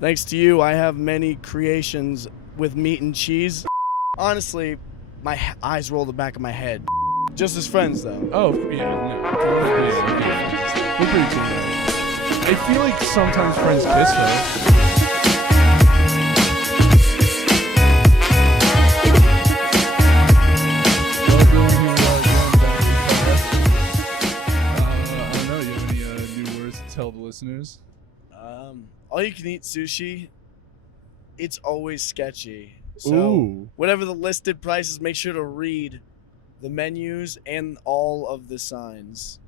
Thanks to you, I have many creations with meat and cheese. Honestly, my eyes roll the back of my head. Just as friends, though. Oh, yeah, no. We're pretty cool, though. I feel like sometimes friends kiss, though. Tell the listeners. All you can eat sushi, it's always sketchy. So Ooh. whatever the listed prices, make sure to read the menus and all of the signs.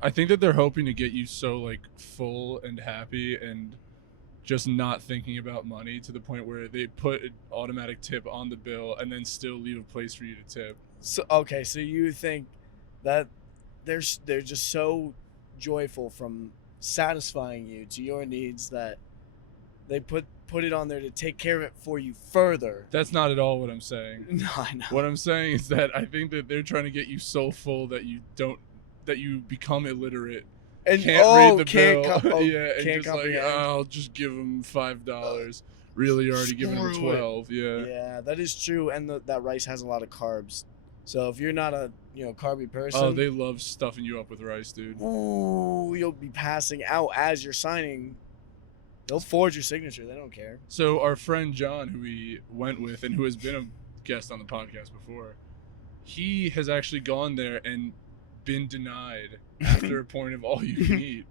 I think that they're hoping to get you so like full and happy and just not thinking about money to the point where they put an automatic tip on the bill and then still leave a place for you to tip. So okay, so you think that they're just so joyful from satisfying you to your needs that they put it on there to take care of it for you further. That's not at all what I'm saying. No, I know. What I'm saying is that I think that they're trying to get you so full that you become illiterate And can't read the bill. Yeah, and can't just like, I'll just give them $5. Really, you're already giving them 12. Yeah. Yeah, that is true, and that rice has a lot of carbs. So if you're not a carby person, Oh, they love stuffing you up with rice, dude. Ooh, you'll be passing out as you're signing. They'll forge your signature. They don't care. So our friend John, who we went with and who has been a guest on the podcast before, he has actually gone there and been denied after a point of all you can eat.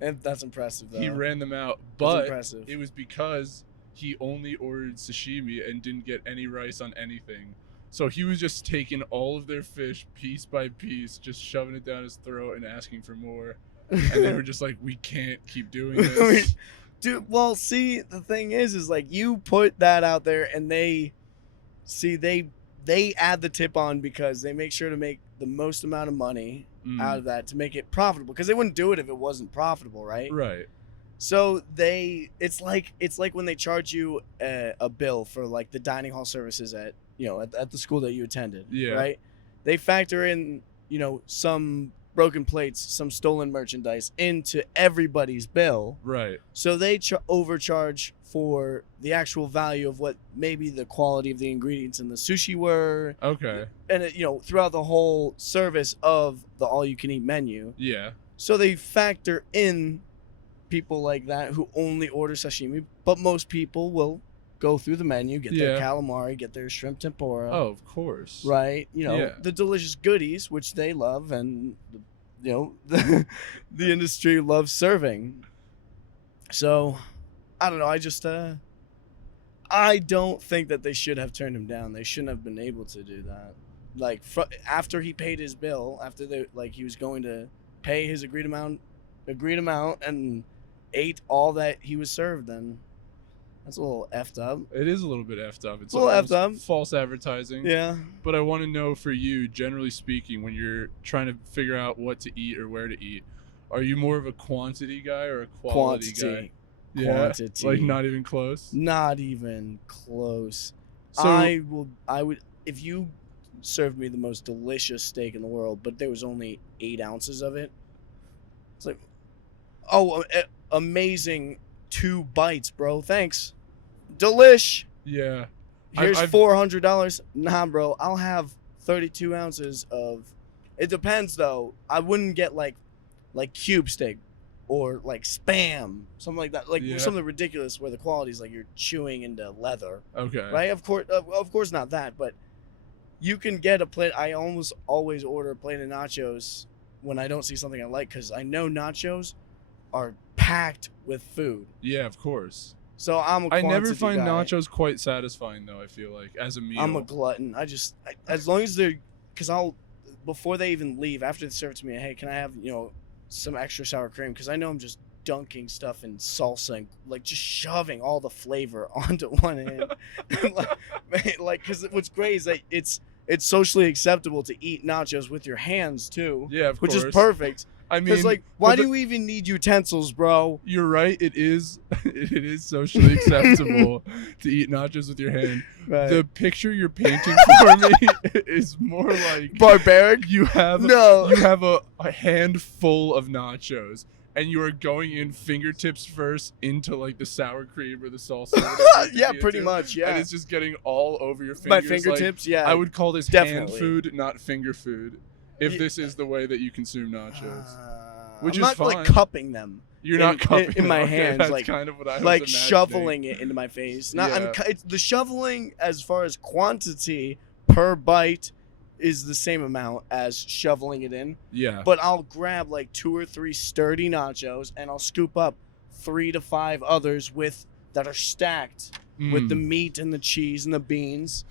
And that's impressive, though. He ran them out, but it was because he only ordered sashimi and didn't get any rice on anything. So he was just taking all of their fish piece by piece, just shoving it down his throat and asking for more. And they were just like, we can't keep doing this. Dude, well, see, the thing is like you put that out there and they add the tip on because they make sure to make the most amount of money out of that to make it profitable, because they wouldn't do it if it wasn't profitable, right? Right. So it's like when they charge you a bill for like the dining hall services at the school that you attended, right? They factor in some broken plates, some stolen merchandise into everybody's bill, right? So they overcharge for the actual value of what maybe the quality of the ingredients in the sushi were. Okay. And throughout the whole service of the all-you-can-eat menu. Yeah. So they factor in people like that who only order sashimi, but most people will go through the menu, get their calamari, get their shrimp tempura. Oh, of course. Right? The delicious goodies, which they love, and the industry loves serving. So, I don't know. I just I don't think that they should have turned him down. They shouldn't have been able to do that. Like after he paid his bill, after he was going to pay his agreed amount, and ate all that he was served, then that's a little effed up. It is a little bit effed up. It's a little effed up. False advertising. Yeah. But I want to know, for you, generally speaking, when you're trying to figure out what to eat or where to eat, are you more of a quantity guy or a quality guy? Quantity. Like not even close? Not even close. So I would, if you served me the most delicious steak in the world, but there was only 8 ounces of it, it's like, oh, amazing 2 bites, bro. Thanks. Delish. Yeah. Here's $400. Nah, bro. I'll have 32 ounces of. It depends, though. I wouldn't get like cube steak or like Spam, something like that. Like something ridiculous where the quality is like you're chewing into leather. Okay. Right? Of course not that, but you can get a plate. I almost always order a plate of nachos when I don't see something I like, because I know nachos are packed with food. Yeah, of course. So I'm a quantity I never find guy. Nachos quite satisfying, though, I feel like, as a meal. I'm a glutton. As long as they're, because before they even leave, after they serve it to me, hey, can I have, some extra sour cream? Because I know I'm just dunking stuff in salsa and like just shoving all the flavor onto one end. Because what's great is that it's socially acceptable to eat nachos with your hands too. Yeah, of course. Which is perfect. I mean, why do we even need utensils, bro? You're right. It is socially acceptable to eat nachos with your hand. Right. The picture you're painting for me is more like barbaric. You have a handful of nachos, and you are going in fingertips first into like the sour cream or the salsa. Yeah, pretty much. Yeah, and it's just getting all over your fingers. My fingertips. Like, yeah, I would call this definitely. hand food, not finger food. If this is the way that you consume nachos, which I'm is not fine. like cupping them. You're not cupping in my okay, hands, that's like kind of what I was like imagining. shoveling it into my face. Not, Yeah. it's the shoveling as far as quantity per bite is the same amount as shoveling it in. Yeah. But I'll grab like 2 or 3 sturdy nachos and I'll scoop up 3 to 5 others that are stacked with the meat and the cheese and the beans,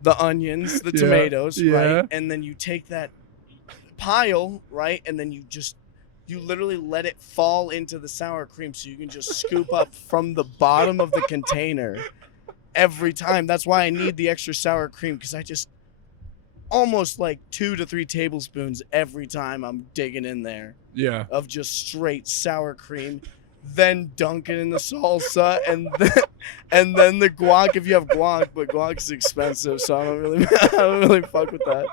the onions, the tomatoes, right? And then you take that pile, right? And then you literally let it fall into the sour cream so you can just scoop up from the bottom of the container every time. That's why I need the extra sour cream, because I just almost like 2 to 3 tablespoons every time I'm digging in there. Yeah. Of just straight sour cream, then dunk it in the salsa, and then the guac if you have guac, but guac is expensive, so I don't really fuck with that.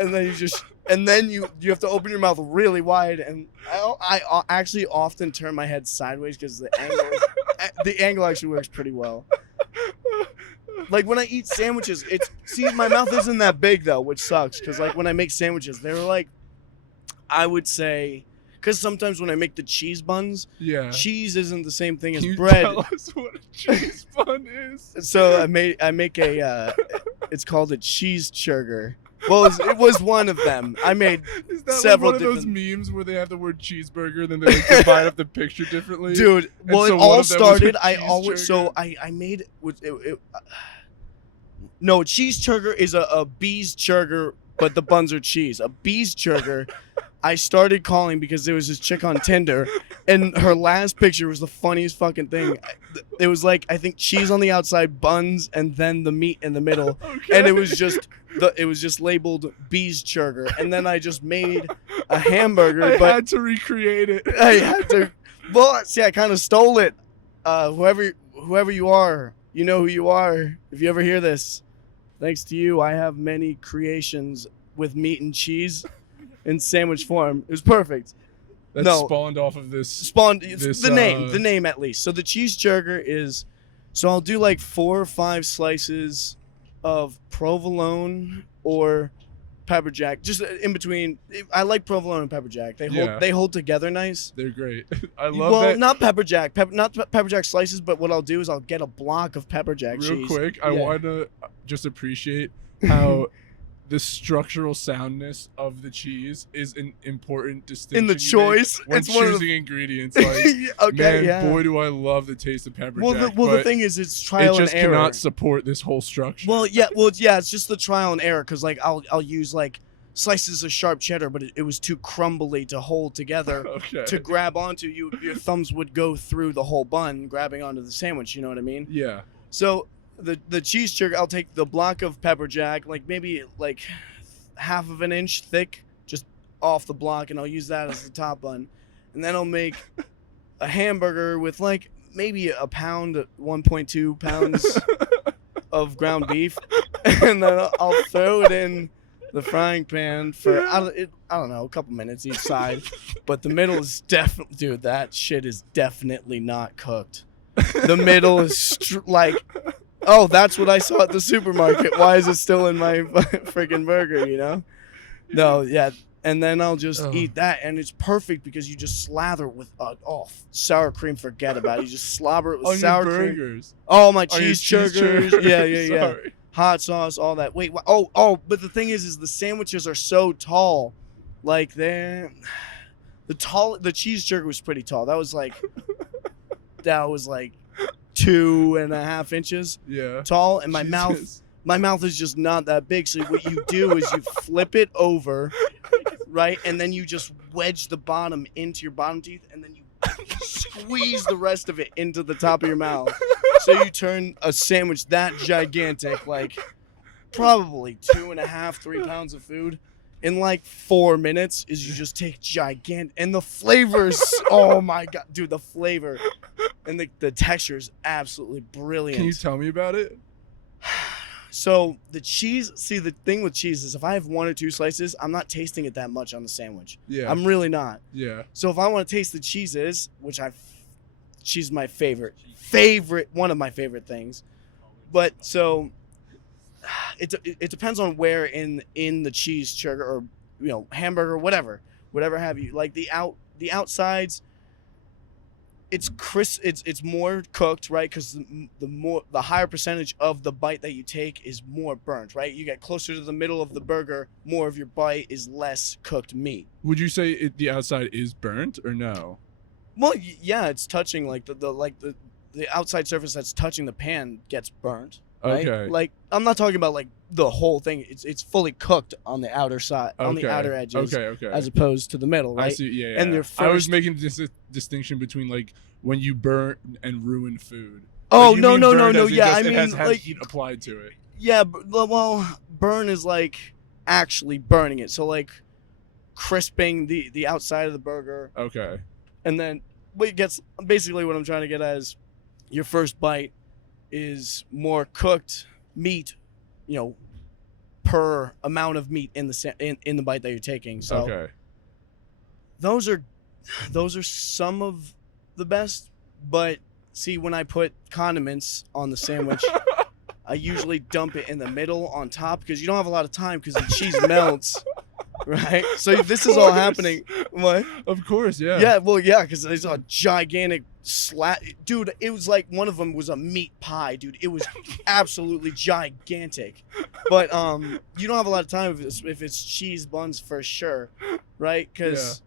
And then you have to open your mouth really wide, and I actually often turn my head sideways because the angle actually works pretty well. Like when I eat sandwiches, my mouth isn't that big though, which sucks, because like when I make sandwiches, they're like, I would say, because sometimes when I make the cheese buns, cheese isn't the same thing as bread. Tell us what a cheese bun is. So I make a it's called a cheesechurger. Well, it was one of them. I made Is that several like one of different... those memes where they have the word cheeseburger, then they like divide up the picture differently? Dude, well, so it all started. I made no, cheesechurger is a bees churger, but the buns are cheese. A bees churger, I started calling because there was this chick on Tinder, and her last picture was the funniest fucking thing. It was like, I think, cheese on the outside, buns, and then the meat in the middle, and it was just labeled bees churger. And then I just made a hamburger. I had to recreate it. I had to. Well, see, I kind of stole it. Whoever you are, you know who you are. If you ever hear this, thanks to you, I have many creations with meat and cheese in sandwich form. It was perfect. That spawned off of this. The name at least. So the cheesechurger is, so I'll do like 4 or 5 slices of provolone or pepper jack, just in between. I like provolone and pepper jack. They hold together nice. They're great. I love that. Well, not pepper jack, not pepper jack slices, but what I'll do is I'll get a block of pepper jack cheese. Real quick, I want to just appreciate how the structural soundness of the cheese is an important distinction in the choice when choosing ingredients. Like, boy, do I love the taste of pepper jack. Well, the thing is, it's trial and error. It just cannot support this whole structure. Well, it's just the trial and error, because like I'll use like slices of sharp cheddar, but it was too crumbly to hold together to grab onto. Your thumbs would go through the whole bun, grabbing onto the sandwich. You know what I mean? Yeah. So the cheesechurger, I'll take the block of pepper jack, like maybe like half of an inch thick, just off the block, and I'll use that as the top bun. And then I'll make a hamburger with like maybe a pound, 1.2 pounds of ground beef, and then I'll throw it in the frying pan for I don't know, a couple minutes each side. But the middle is definitely, dude, that shit is definitely not cooked. The middle is like, oh, that's what I saw at the supermarket. Why is it still in my freaking burger, you know? No, yeah. And then I'll just eat that, and it's perfect because you just slather with sour cream. Forget about it. You just slobber it with sour cream. Oh, my cheesechurgers. Yeah. Hot sauce, all that. Wait, but the thing is the sandwiches are so tall. Like the cheesechurger was pretty tall. That was like 2.5 inches tall, and my mouth is just not that big. So what you do is you flip it over, right, and then you just wedge the bottom into your bottom teeth, and then you squeeze the rest of it into the top of your mouth. So you turn a sandwich that gigantic, like probably 2.5, 3 pounds of food, in like 4 minutes. Is you just take gigantic, and the flavors, oh my god, dude, the flavor and the texture is absolutely brilliant. Can you tell me about it? So the cheese. See, the thing with cheese is if I have 1 or 2 slices, I'm not tasting it that much on the sandwich. Yeah. I'm really not. Yeah. So if I want to taste the cheeses, cheese is my favorite, one of my favorite things. But so it depends on where in the cheesechurger or hamburger, whatever have you. Like the outsides, it's crisp. It's more cooked, right? Because the higher percentage of the bite that you take is more burnt, right? You get closer to the middle of the burger, more of your bite is less cooked meat. Would you say the outside is burnt or no? Well, yeah, it's touching like the outside surface that's touching the pan gets burnt. Right? Okay. Like I'm not talking about like the whole thing. It's fully cooked on the outer side, on the outer edges, as opposed to the middle, right? I see. Yeah. And I was making this distinction between like when you burn and ruin food. Oh, like, no. Yeah, I mean, it has like heat applied to it. Yeah, well, burn is like actually burning it. So like crisping the outside of the burger. Okay. And then what gets basically what I'm trying to get at is your first bite is more cooked meat, per amount of meat in the bite that you're taking. So okay. Those are some of the best, but see, when I put condiments on the sandwich, I usually dump it in the middle on top because you don't have a lot of time because the cheese melts. Right, so this is all happening. What? Of course, yeah. Yeah, well, yeah, because it's a gigantic slat, dude. It was like one of them was a meat pie, dude. It was absolutely gigantic. But you don't have a lot of time if it's cheese buns for sure, right? Because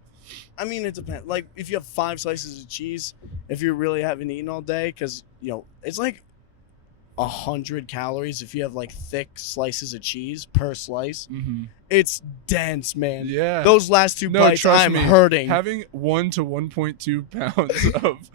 I mean, it depends. Like if you have 5 slices of cheese, if you really haven't eaten all day, because it's like 100 calories if you have like thick slices of cheese per slice. Mm-hmm. It's dense, man. Yeah. Those last 2 bites, I'm hurting. Having 1 to 1.2 pounds of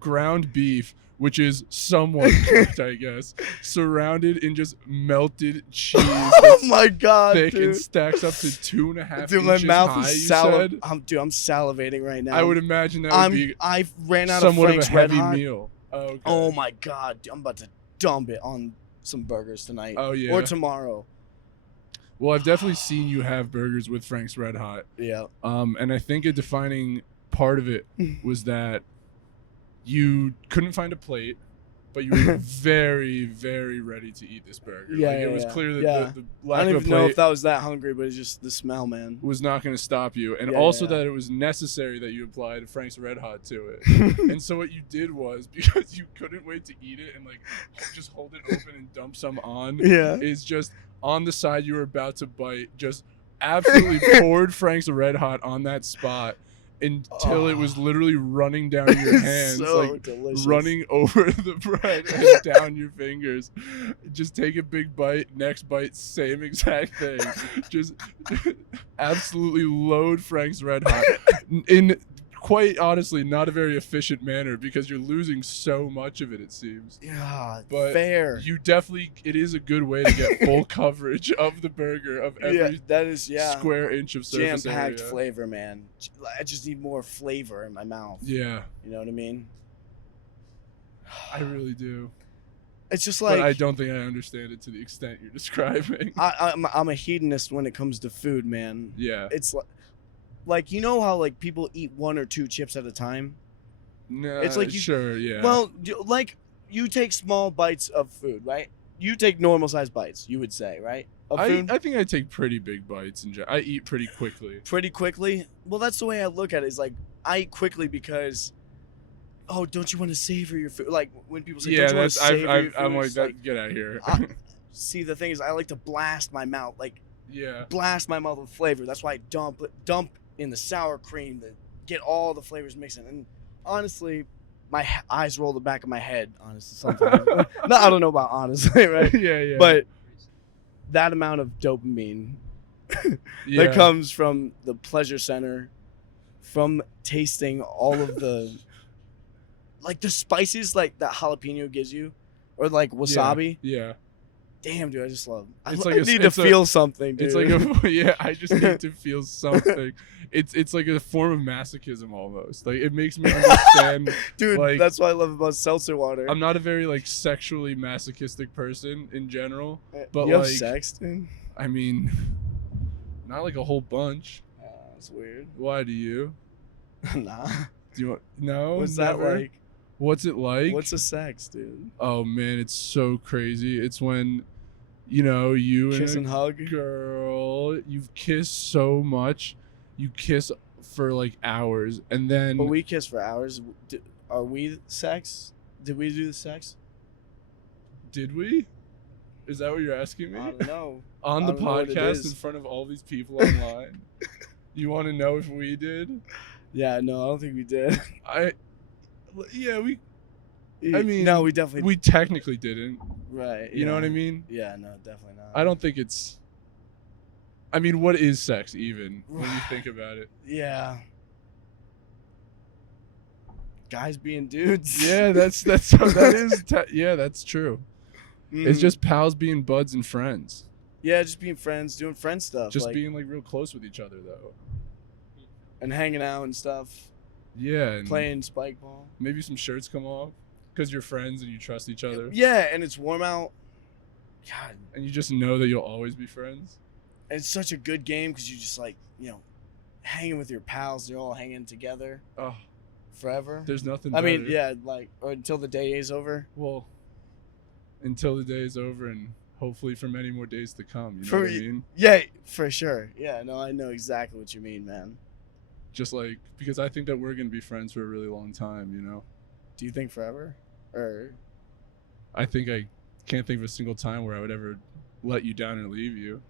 ground beef, which is somewhat cooked, I guess, surrounded in just melted cheese. Oh my god, thick dude. And stacks up to 2.5 dude, inches my mouth high, is dude, I'm salivating right now. I would imagine that would be I ran out of somewhat Frank's of a heavy Red Hot. meal. Okay. Oh my god, I'm about to dump it on some burgers tonight. Oh yeah. Or tomorrow. Well, I've definitely seen you have burgers with Frank's Red Hot. Yeah. And I think a defining part of it was that you couldn't find a plate, but you were very, very ready to eat this burger. Yeah, like, it was clear that the lack I don't of a even know plate if that was that hungry, but it's just the smell, man. was not going to stop you. And Yeah, also yeah. that it was necessary that you applied Frank's Red Hot to it. And so what you did was, because you couldn't wait to eat it and like just hold it open and dump some on, Yeah. is just on the side you were about to bite, just absolutely poured Frank's Red Hot on that spot until it was literally running down your hands, so like delicious. running over the bread and down your fingers. Just take a big bite, next bite, same exact thing. Just absolutely load Frank's Red Hot in quite honestly not a very efficient manner because you're losing so much of it, it seems. Yeah, But fair. it is a good way to get full coverage of the burger, of every that is square inch of surface jam-packed area. flavor, man. I just need more flavor in my mouth. Yeah, You know what I mean? I really do. It's just like But I don't think I understand it to the extent you're describing. I'm a hedonist when it comes to food, man. Yeah. It's like how like people eat 1 or 2 chips at a time. Nah, It's like sure, yeah. Well, like you take small bites of food, right? You take normal sized bites, you would say, right? Of food? I think I take pretty big bites I eat pretty quickly. Pretty quickly. Well, that's the way I look at it. Is like I eat quickly because, oh, don't you want to savor your food? Like when people say, Yeah, don't you want to savor your food? I'm like it's that. Get out of here. See, the thing is, I like to blast my mouth, Yeah. blast my mouth with flavor. That's why I dump in the sour cream to get all the flavors mixing. And honestly, my eyes roll the back of my head. Honestly, sometimes. No, I don't know about honestly, right? Yeah. But that amount of dopamine Yeah. that comes from the pleasure center, from tasting all of the like the spices like that jalapeno gives you, or like wasabi. Yeah. Damn, dude, I just love. I It's like need to feel something, dude. It's like yeah, I just need to feel something. It's like a form of masochism almost. Like it makes me understand. Dude, like, that's what I love about seltzer water. I'm not a very like sexually masochistic person in general, but you like have sex, dude? I mean, not like a whole bunch. That's weird. Why do you? Nah. Do you want? No. What's never? that like? What's it like? What's a sex, dude? Oh man, it's so crazy. It's when, you Kiss and hug. girl, you've kissed so much, you kiss for like hours, and then. But we kiss for hours. Are we sex? Did we do the sex? Did we? Is that what you're asking me? I don't know. On the I don't know what it podcast is. in front of all these people online. You want to know if we did? Yeah, no, I don't think we did. Yeah, we. No, we definitely. We technically didn't. Right. You know what I mean? Yeah, no, definitely not. I don't think it's. I mean, what is sex even when you think about it? Yeah. Guys being dudes. Yeah, that is. Yeah, that's true. It's just pals being buds and friends. Yeah, just being friends, doing friend stuff. Just being like real close with each other though. And hanging out and stuff. Yeah. And playing spike ball. Maybe some shirts come off because you're friends and you trust each other. Yeah, and it's warm out. God. And you just know that you'll always be friends. And it's such a good game because you just like, hanging with your pals. They're all hanging together. Oh. Forever. There's nothing I better. mean, yeah, like, or until the day is over. Well, until the day is over and hopefully for many more days to come. You know what I mean? Yeah, for sure. Yeah, no, I know exactly what you mean, man. Just like, because I think that we're going to be friends for a really long time, Do you think forever? Or? I think I can't think of a single time where I would ever let you down and leave you.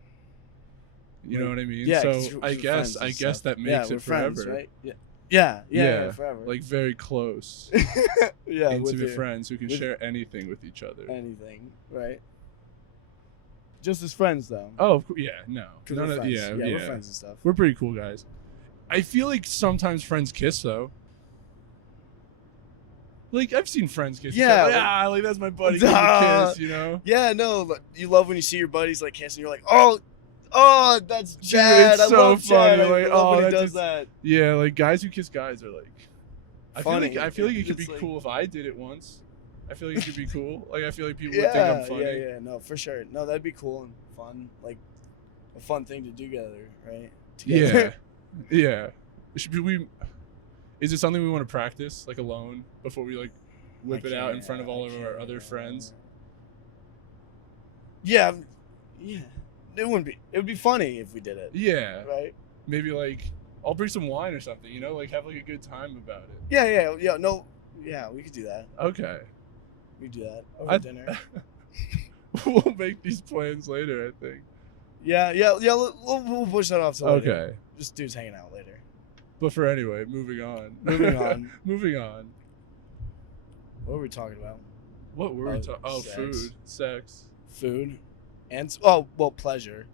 You know what I mean? Yeah. So I guess that makes it forever. Friends, right? Yeah, forever. Like very close. Yeah, intimate friends who can share anything with each other. Anything, right? Just as friends, though. Oh, yeah, no. We're friends. Yeah, we're friends and stuff. We're pretty cool guys. I feel like sometimes friends kiss, though. Like, I've seen friends kiss. Yeah. Like that's my buddy. Give me a kiss, Yeah, no, but you love when you see your buddies, like, kissing. You're like, oh, that's Chad. It's so funny. Like, I love when he does that. Yeah, like, guys who kiss guys are, like... Funny. I feel like it could be cool if I did it once. I feel like it could be cool. Like, I feel like people would think I'm funny. Yeah, no, for sure. No, that'd be cool and fun. Like, a fun thing to do together, right? Together. Yeah. Is it something we want to practice, like, alone, before we, like, whip it out in front of all of our other friends? Yeah. It would be funny if we did it. Yeah. Right? Maybe, like, I'll bring some wine or something, like, have, like, a good time about it. Yeah, no. Yeah, we could do that. Okay. We could do that over dinner. We'll make these plans later, I think. Yeah, we'll push that off to later. Okay. Just dudes hanging out later. But for anyway, moving on. Moving on. What were we talking about? What were we talking? Oh, sex. Food, sex. Food. And, pleasure.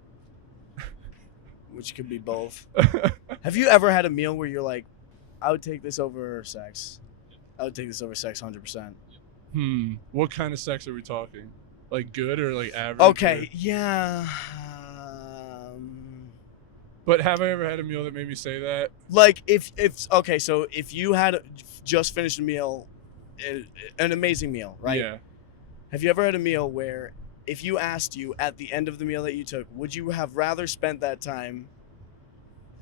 Which could be both. Have you ever had a meal where you're like, I would take this over sex? I would take this over sex 100%. What kind of sex are we talking? Like good or like average? Okay, yeah. But have I ever had a meal that made me say that? Like so if you had just finished a meal, an amazing meal, right? Yeah. Have you ever had a meal where if you asked you at the end of the meal that you took, would you have rather spent that time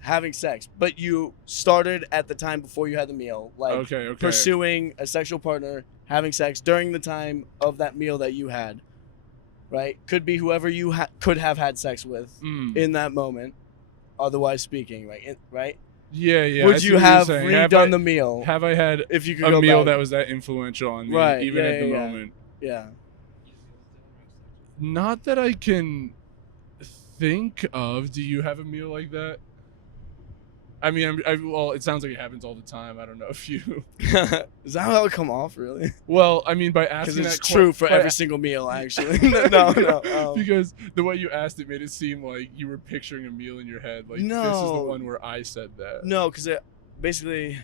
having sex, but you started at the time before you had the meal, like pursuing a sexual partner, having sex during the time of that meal that you had, right? Could be whoever you could have had sex with in that moment, otherwise speaking, right? Yeah. Would you have redone the meal? Have I had if you could a go meal back? that was that influential on me, even at the moment? Yeah. Not that I can think of. Do you have a meal like that? I mean, well, it sounds like it happens all the time. I don't know if you... Is that how it come off, really? Well, I mean, by asking that... Because it's true for every single meal, actually. No. Because the way you asked it made it seem like you were picturing a meal in your head. Like, no. This is the one where I said that. No, because basically,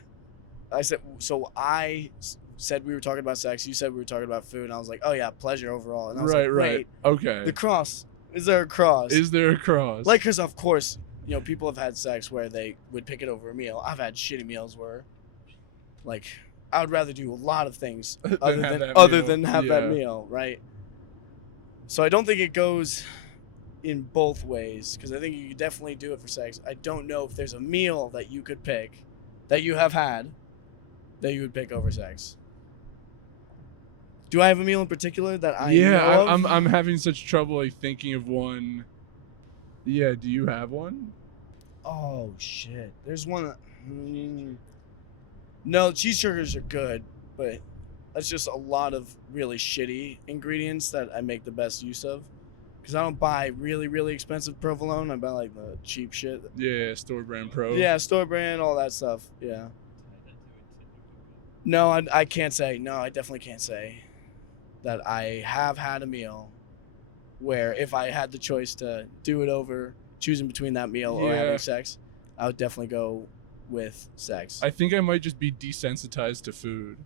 I said... So I said we were talking about sex. You said we were talking about food. And I was like, oh, yeah, pleasure overall. And I was Right, like, right. wait, Okay. the cross. Is there a cross? Is there a cross? Like, because, of course, you know, people have had sex where they would pick it over a meal. I've had shitty meals where, like, I would rather do a lot of things other than have that meal, right? So I don't think it goes in both ways, because I think you could definitely do it for sex. I don't know if there's a meal that you could pick, that you have had, that you would pick over sex. Do I have a meal in particular that I know of? I'm having such trouble like thinking of one. Yeah, do you have one? Oh shit, there's one that, no, cheeseburgers are good, but that's just a lot of really shitty ingredients that I make the best use of. Because I don't buy really, really expensive provolone. I buy like the cheap shit. Yeah, store brand pro. Yeah, store brand, all that stuff. Yeah. No, I can't say. No, I definitely can't say that I have had a meal where if I had the choice to do it over choosing between that meal or having sex, I would definitely go with sex. I think I might just be desensitized to food.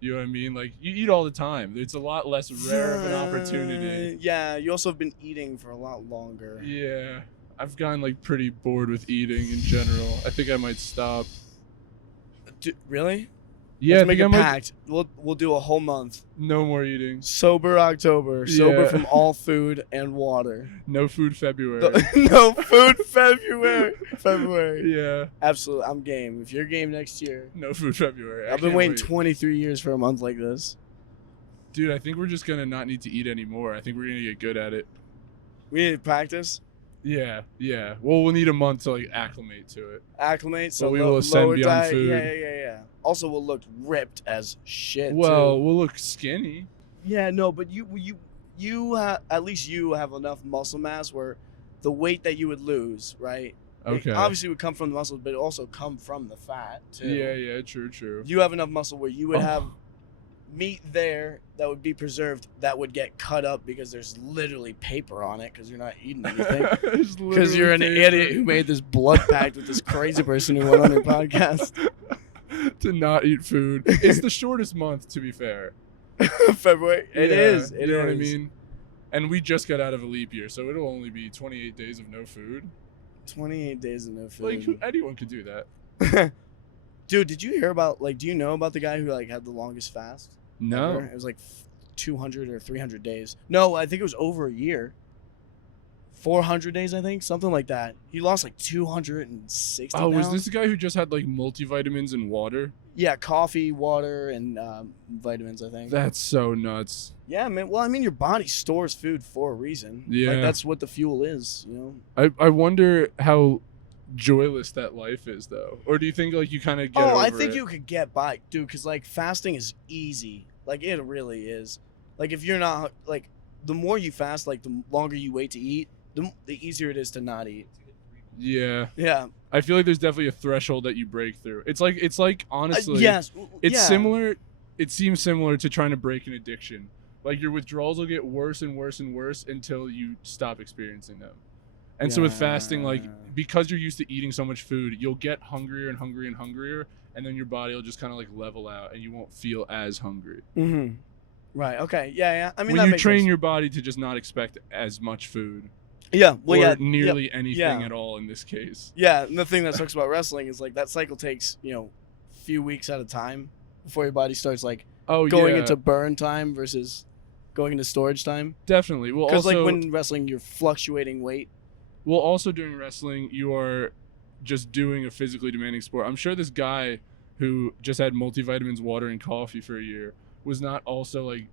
You know what I mean? Like, you eat all the time. It's a lot less rare of an opportunity. Yeah, you also have been eating for a lot longer. Yeah. I've gotten, like, pretty bored with eating in general. I think I might stop. Really? Yeah, Let's make a pact. We'll do a whole month. No more eating. Sober October. Sober from all food and water. No food February. No food February. Yeah. Absolutely. I'm game. If you're game next year. No food February. I've been waiting 23 years for a month like this. Dude, I think we're just going to not need to eat anymore. I think we're going to get good at it. We need to practice? Yeah. Well, we'll need a month to, like, acclimate to it. Acclimate? So we will ascend beyond diet. food. Yeah. Also, we'll look ripped as shit, Well, too. we'll look skinny. Yeah, no, but you at least you have enough muscle mass where the weight that you would lose, right? Okay. It obviously would come from the muscles, but it also come from the fat, too. Yeah, true. You have enough muscle where you would have meat there that would be preserved that would get cut up because there's literally paper on it because you're not eating anything. Because you're an idiot who made this blood pact with this crazy person who went on your podcast. To not eat food. It's the shortest month, to be fair. February. It is. You know what I mean? And we just got out of a leap year, so it'll only be 28 days of no food. 28 days of no food. Like, anyone could do that. Dude, did you hear about, like, do you know about the guy who, like, had the longest fast? No. Ever? It was, like, 200 or 300 days. No, I think it was over a year. 400 days, I think, something like that. He lost like 260 pounds. Was this the guy who just had like multivitamins and water? Yeah, coffee, water, and vitamins, I think. That's so nuts. Yeah, man. Well, I mean, your body stores food for a reason. Yeah. Like, that's what the fuel is, you know? I wonder how joyless that life is, though. Or do you think, like, you kind of get over I think it? you could get by, dude, because, like, fasting is easy. Like, it really is. Like, if you're not, like, the more you fast, like, the longer you wait to eat, the easier it is to not eat. Yeah. Yeah. I feel like there's definitely a threshold that you break through. It's like honestly, yes. It's similar. It seems similar to trying to break an addiction. Like, your withdrawals will get worse and worse and worse until you stop experiencing them. And so with fasting, like, because you're used to eating so much food, you'll get hungrier and hungrier and hungrier, and then your body will just kind of like level out, and you won't feel as hungry. Mm-hmm. Right. Okay. Yeah. I mean, when you train your body to just not expect as much food. Yeah, well, or nearly anything at all in this case. Yeah, and the thing that sucks about wrestling is, like, that cycle takes, you know, a few weeks at a time before your body starts, like, going into burn time versus going into storage time. Definitely. Well, because, like, when wrestling, you're fluctuating weight. Well, also during wrestling, you are just doing a physically demanding sport. I'm sure this guy who just had multivitamins, water, and coffee for a year was not also, like,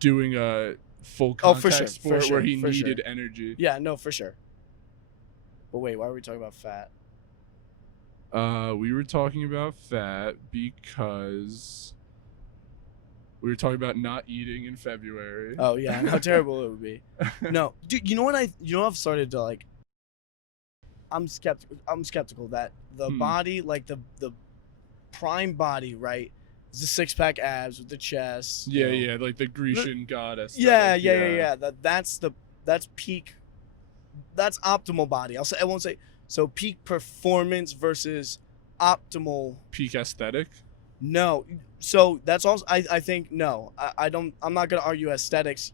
doing a full contact sport where he needed energy. Yeah, no, for sure. But wait, why are we talking about fat? We were talking about fat because we were talking about not eating in February. Oh yeah, and how terrible it would be. No, dude, you know what I've started to, like, I'm skeptical that the body, like the prime body, right? The 6-pack abs with the chest. Yeah, like the Grecian goddess. Yeah. That's peak. That's optimal body. I won't say so. Peak performance versus optimal. Peak aesthetic. No. So that's also I think no. I'm not gonna argue aesthetics.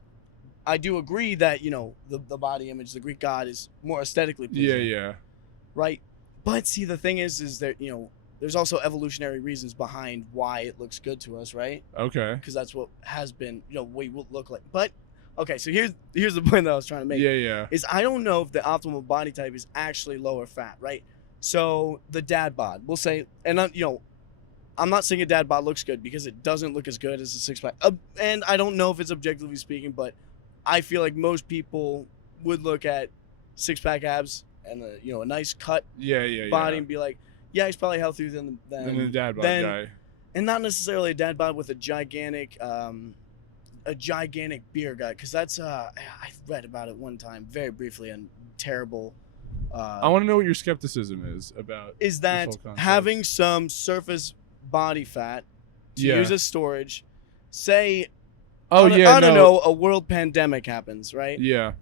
I do agree that, the body image, the Greek god is more aesthetically Yeah, pleasing. yeah. Right? But see, the thing is that, there's also evolutionary reasons behind why it looks good to us, right? Okay. Because that's what has been, we will look like. But okay, so here's the point that I was trying to make. Yeah, yeah. Is I don't know if the optimal body type is actually lower fat, right? So the dad bod, we'll say, and I'm not saying a dad bod looks good because it doesn't look as good as a six pack. And I don't know if it's objectively speaking, but I feel like most people would look at six pack abs and a nice cut body and be like, yeah, he's probably healthier than the dad bod guy, and not necessarily a dad bod with a gigantic beer gut, because that's I read about it one time very briefly and terrible. I want to know what your skepticism is about. Is that having some surface body fat to use as storage, say, I don't know, a world pandemic happens, right? Yeah.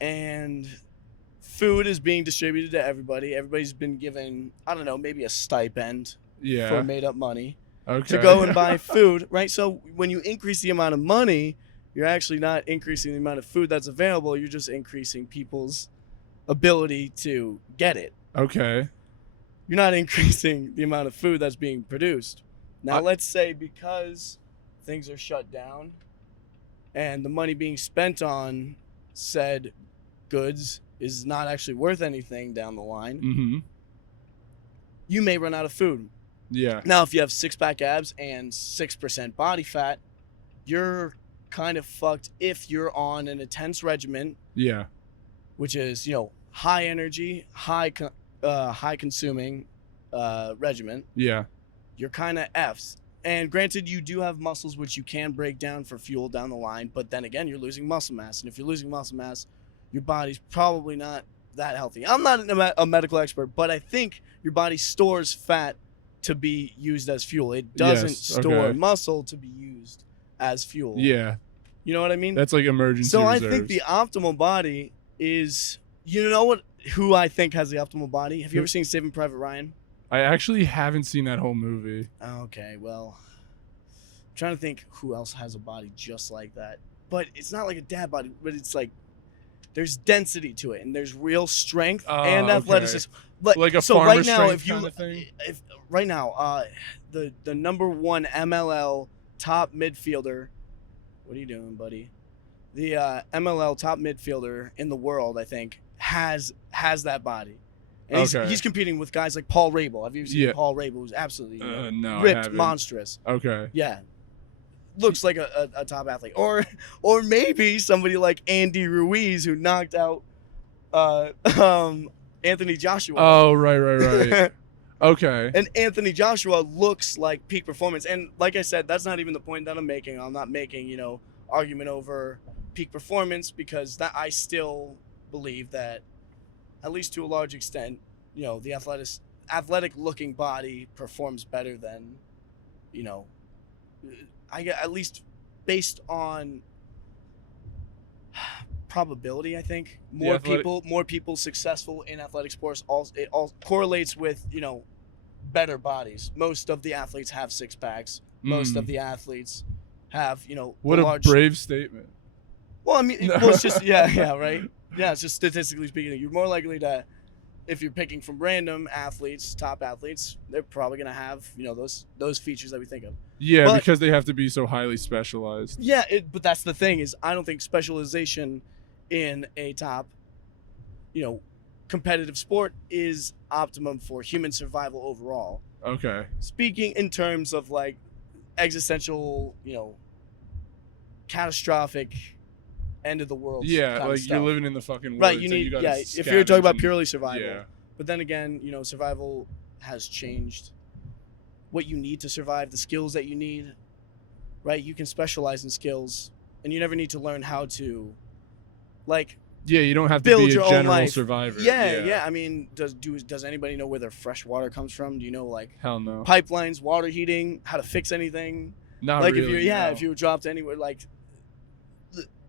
And food is being distributed to everybody. Everybody's been given, I don't know, maybe a stipend for made up money to go and buy food, right? So when you increase the amount of money, you're actually not increasing the amount of food that's available. You're just increasing people's ability to get it. Okay. You're not increasing the amount of food that's being produced. Now, let's say because things are shut down and the money being spent on said goods is not actually worth anything down the line, mm-hmm. you may run out of food. Yeah. Now, if you have six-pack abs and 6% body fat, you're kind of fucked if you're on an intense regimen. Yeah. Which is, high energy, high consuming regimen. Yeah. You're kind of F's. And granted, you do have muscles which you can break down for fuel down the line, but then again, you're losing muscle mass. And if you're losing muscle mass, your body's probably not that healthy. I'm not a medical expert, but I think your body stores fat to be used as fuel. It doesn't store muscle to be used as fuel. Yeah. You know what I mean? That's like emergency reserves. I think the optimal body is, who I think has the optimal body? Have you ever seen Saving Private Ryan? I actually haven't seen that whole movie. Okay, well, I'm trying to think who else has a body just like that. But it's not like a dad body, but it's like there's density to it, and there's real strength and athleticism. Like a farmer strength kind of thing? Right now, the number one MLL top midfielder, what are you doing, buddy? The MLL top midfielder in the world, I think, has that body. And he's competing with guys like Paul Rabel. Have you seen Paul Rabel? Who's absolutely ripped, monstrous. Okay. Yeah. Looks like a top athlete. Or maybe somebody like Andy Ruiz, who knocked out Anthony Joshua. Oh, right. Okay. And Anthony Joshua looks like peak performance. And like I said, that's not even the point that I'm making. I'm not making, argument over peak performance, because that I still believe that, at least to a large extent, the athletic looking body performs better than, at least based on probability. I think more people successful in athletic sports, it all correlates with, better bodies. Most of the athletes have six packs. Most of the athletes have, what a brave statement. Well, I mean, it's just right. Yeah, it's just statistically speaking, you're more likely to, if you're picking from random athletes, top athletes, they're probably going to have, those features that we think of. Yeah, because they have to be so highly specialized. Yeah, but that's the thing, is I don't think specialization in a top, competitive sport is optimum for human survival overall. Okay. Speaking in terms of like existential, catastrophic end of the world. Yeah, like you're living in the fucking woods. Right, you need if you're talking about purely survival. Yeah. But then again, survival has changed. What you need to survive, the skills that you need, right? You can specialize in skills, and you never need to learn how to, you don't have to build be a your general own life. Survivor. Yeah. I mean, does anybody know where their fresh water comes from? Do you know hell no pipelines, water heating, how to fix anything? Not really. If you were dropped anywhere,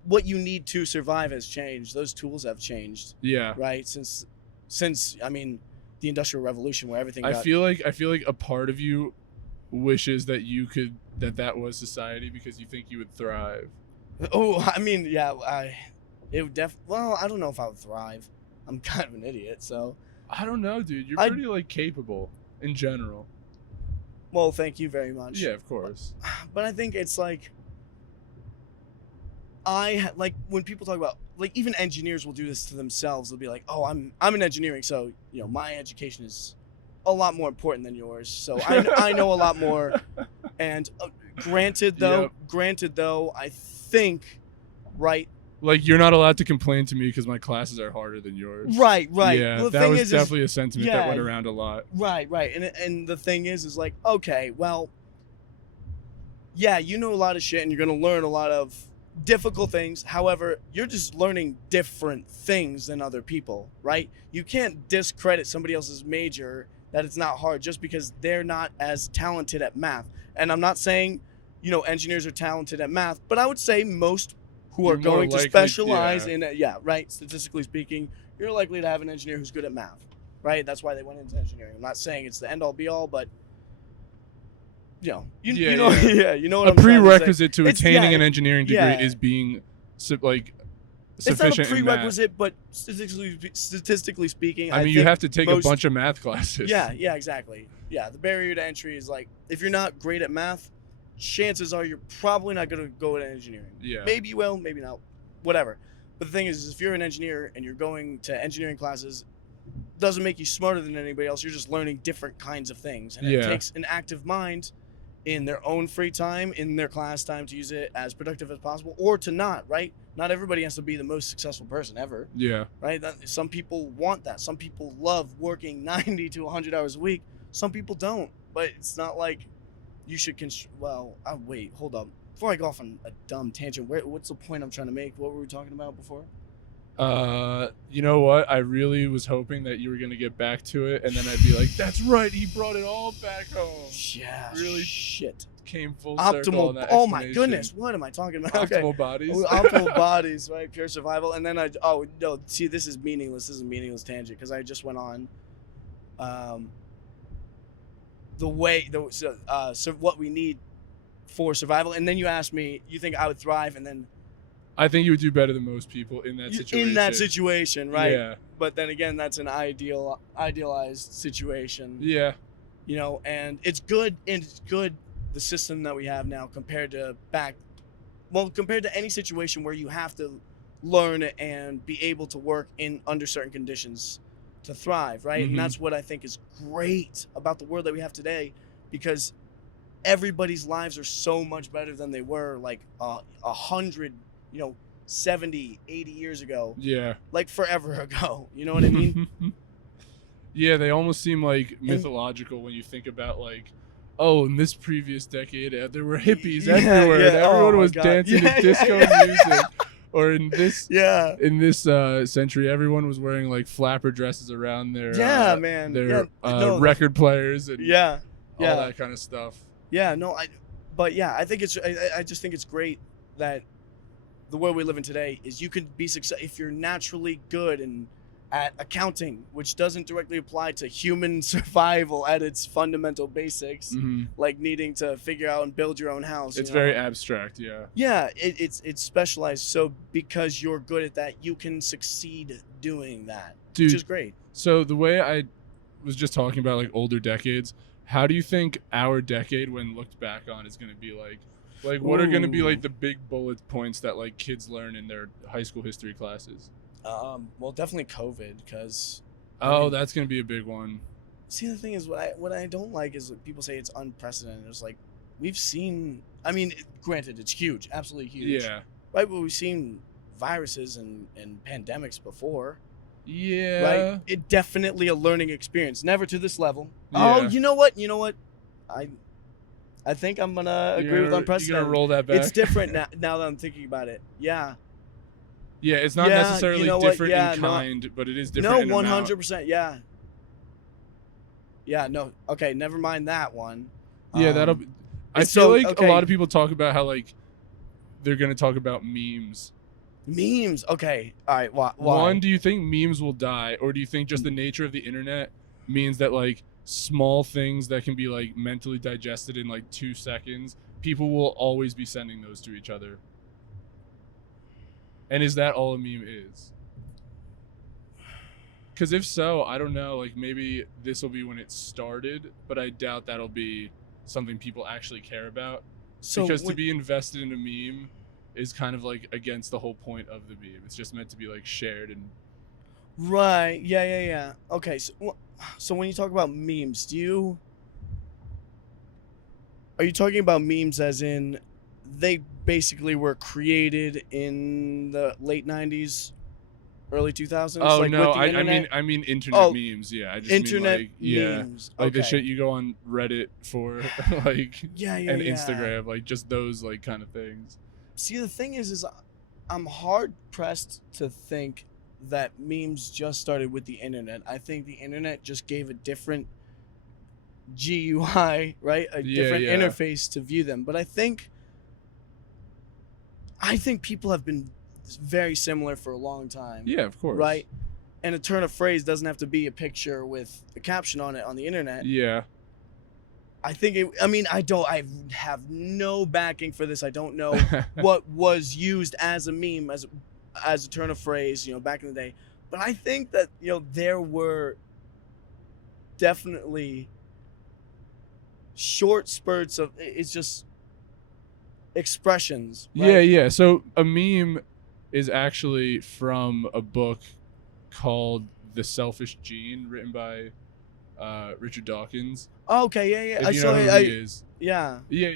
what you need to survive has changed. Those tools have changed. Yeah. Right? Since I mean, the Industrial Revolution, where everything I feel like a part of you wishes that you could that was society because you think you would thrive? Oh, I mean, yeah, it would well, I don't know if I would thrive. I'm kind of an idiot, so. I don't know, dude. You're pretty like capable in general. Well, thank you very much. Yeah, of course. But I think it's like, like when people talk about, like, even engineers will do this to themselves. They'll be like, "Oh, I'm in engineering, so my education is a lot more important than yours. So I know a lot more." And granted though, I think, right. Like, you're not allowed to complain to me because my classes are harder than yours. Right. Yeah, well, that was definitely a sentiment that went around a lot. Right. And the thing is like, okay, well, yeah, you know a lot of shit and you're going to learn a lot of difficult things. However, you're just learning different things than other people, right? You can't discredit somebody else's major that it's not hard just because they're not as talented at math. And I'm not saying, engineers are talented at math, but I would say most who are going to specialize in it, statistically speaking, you're likely to have an engineer who's good at math, right? That's why they went into engineering. I'm not saying it's the end all be all, but you know what I'm saying. A prerequisite to attaining an engineering degree is being sufficient it's not a prerequisite, in math. But statistically speaking, I mean, you have to take a bunch of math classes. Yeah, exactly. Yeah, the barrier to entry is like, if you're not great at math, chances are you're probably not going to go into engineering. Yeah. Maybe you will, maybe not, whatever. But the thing is if you're an engineer and you're going to engineering classes, doesn't make you smarter than anybody else. You're just learning different kinds of things. And it takes an active mind in their own free time, in their class time, to use it as productive as possible, or to not, right? Not everybody has to be the most successful person ever. Yeah. Right? Some people want that. Some people love working 90 to 100 hours a week. Some people don't. But it's not like you should wait, hold up. Before I go off on a dumb tangent, what's the point I'm trying to make? What were we talking about before? You know what? I really was hoping that you were going to get back to it, and then I'd be like, that's right, he brought it all back home. Yeah, really shit. Came full circle on that Oh my goodness, what am I talking about? Optimal bodies. Optimal bodies, right? Pure survival. And then this is meaningless. This is a meaningless tangent because I just went on what we need for survival. And then you asked me, you think I would thrive? And then I think you would do better than most people in that situation. In that situation, right? Yeah. But then again, that's an idealized situation. Yeah. And it's good. The system that we have now compared to any situation where you have to learn and be able to work under certain conditions to thrive, right? Mm-hmm. And that's what I think is great about the world that we have today, because everybody's lives are so much better than they were like 100, 70, 80 years ago. Yeah. Like forever ago. You know what I mean? Yeah, they almost seem like mythological when you think about like, oh, in this previous decade, there were hippies everywhere. And everyone was dancing to disco music. Or in this century, everyone was wearing like flapper dresses around their record players and all that kind of stuff. Yeah, no, I just think it's great that the world we live in today is you can be successful if you're naturally good at accounting, which doesn't directly apply to human survival at its fundamental basics, like needing to figure out and build your own house. It's very abstract, yeah. Yeah, it's specialized. So because you're good at that, you can succeed doing that, which is great. So the way I was just talking about like older decades, how do you think our decade, when looked back on, is going to be like? Like, what are going to be like the big bullet points that like kids learn in their high school history classes? Well, definitely COVID, because. That's going to be a big one. See, the thing is, what I don't like is that people say it's unprecedented. It's like, we've seen. I mean, granted, it's huge, absolutely huge. Yeah. Right, but we've seen viruses and pandemics before. Yeah. Right. It definitely a learning experience. Never to this level. Yeah. Oh, you know what? I think I'm gonna agree with unprecedented. You're gonna roll that back. It's different now that I'm thinking about it. Yeah. Yeah, it's not necessarily different in kind, but it is different. No, 100%. Yeah. Yeah. No. Okay. Never mind that one. Yeah, that'll. I feel like a lot of people talk about how like they're gonna talk about memes. Memes. Okay. All right. Why? One, do you think memes will die, or do you think just the nature of the internet means that like small things that can be like mentally digested in like 2 seconds, people will always be sending those to each other. And is that all a meme is? Because if so, I don't know, like maybe this will be when it started, but I doubt that'll be something people actually care about. So because to be invested in a meme is kind of like against the whole point of the meme. It's just meant to be like shared and. Right. Yeah. Okay. So when you talk about memes, are you talking about memes as in they basically were created in the late 90s, early 2000s? Oh, like no, with the I mean internet memes. Yeah, I just internet mean like memes. like okay. the shit you go on Reddit for, like and yeah. Instagram, like just those like kind of things. See, the thing is I'm hard pressed to think that memes just started with the internet. I think the internet just gave a different GUI, right? A different interface to view them. But I think people have been very similar for a long time. Yeah, of course. Right? And a turn of phrase doesn't have to be a picture with a caption on it on the internet. Yeah. I have no backing for this. I don't know what was used as a meme, as a turn of phrase, back in the day. But I think that, there were definitely short spurts of, it's just expressions. Right? Yeah. So a meme is actually from a book called The Selfish Gene, written by Richard Dawkins. Oh, okay, yeah. If you know who he is. Yeah. Yeah.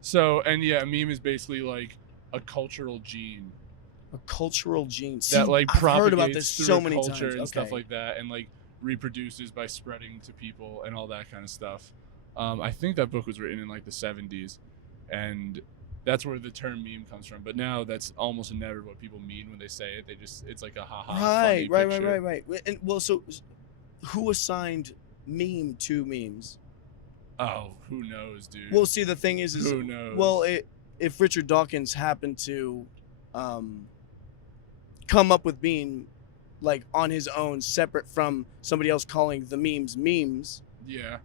So, and a meme is basically like a cultural gene. A cultural gene. See, that like I've heard about propagates this through so many culture times. and stuff like that, and like reproduces by spreading to people and all that kind of stuff. I think that book was written in like the 70s, and that's where the term meme comes from. But now that's almost never what people mean when they say it. It's like a haha. Right. Funny picture. And well, so who assigned meme to memes? Oh, who knows, dude? Well, see, the thing is who knows? Well, if Richard Dawkins happened to come up with meme like on his own, separate from somebody else calling the memes. Yeah.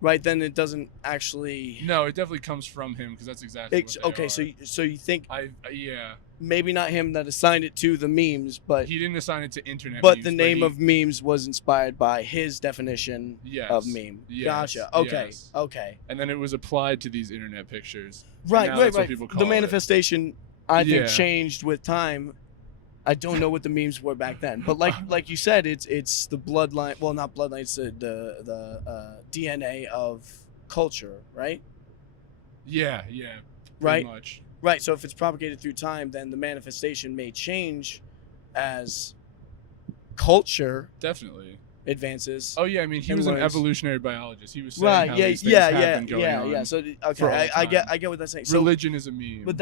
Right, then it doesn't actually. No, it definitely comes from him, because that's exactly what they okay. are. So you think? Yeah. Maybe not him that assigned it to the memes, but he didn't assign it to internet. But memes, the name of memes was inspired by his definition of meme. Yes, gotcha. Okay. Yes. Okay. And then it was applied to these internet pictures. Right. That's what people call the manifestation, I think, Yeah. changed with time. I don't know what the memes were back then, but like you said, it's the bloodline. Well, not bloodline. It's the DNA of culture, right? Yeah. Right. Much. Right. So if it's propagated through time, then the manifestation may change as culture Definitely advances. Oh yeah, I mean he was an evolutionary biologist. He was saying right. how these things have been going on. Yeah. So okay, I get what that's saying. So, religion is a meme. But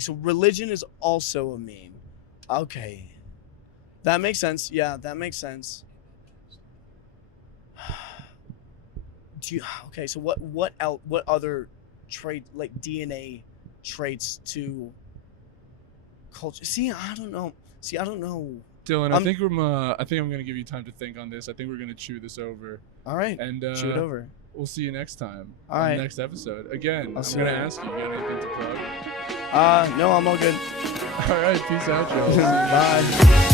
so religion is also a meme. Okay, that makes sense. Yeah, that makes sense. So what other trait, like DNA traits to culture? I don't know. Dylan, I think I'm gonna give you time to think on this. I think we're gonna chew this over. All right. And chew it over. We'll see you next time. All right. Next episode. Again, I'm gonna ask you got anything to plug? No, I'm all good. All right. Peace out, y'all. Bye.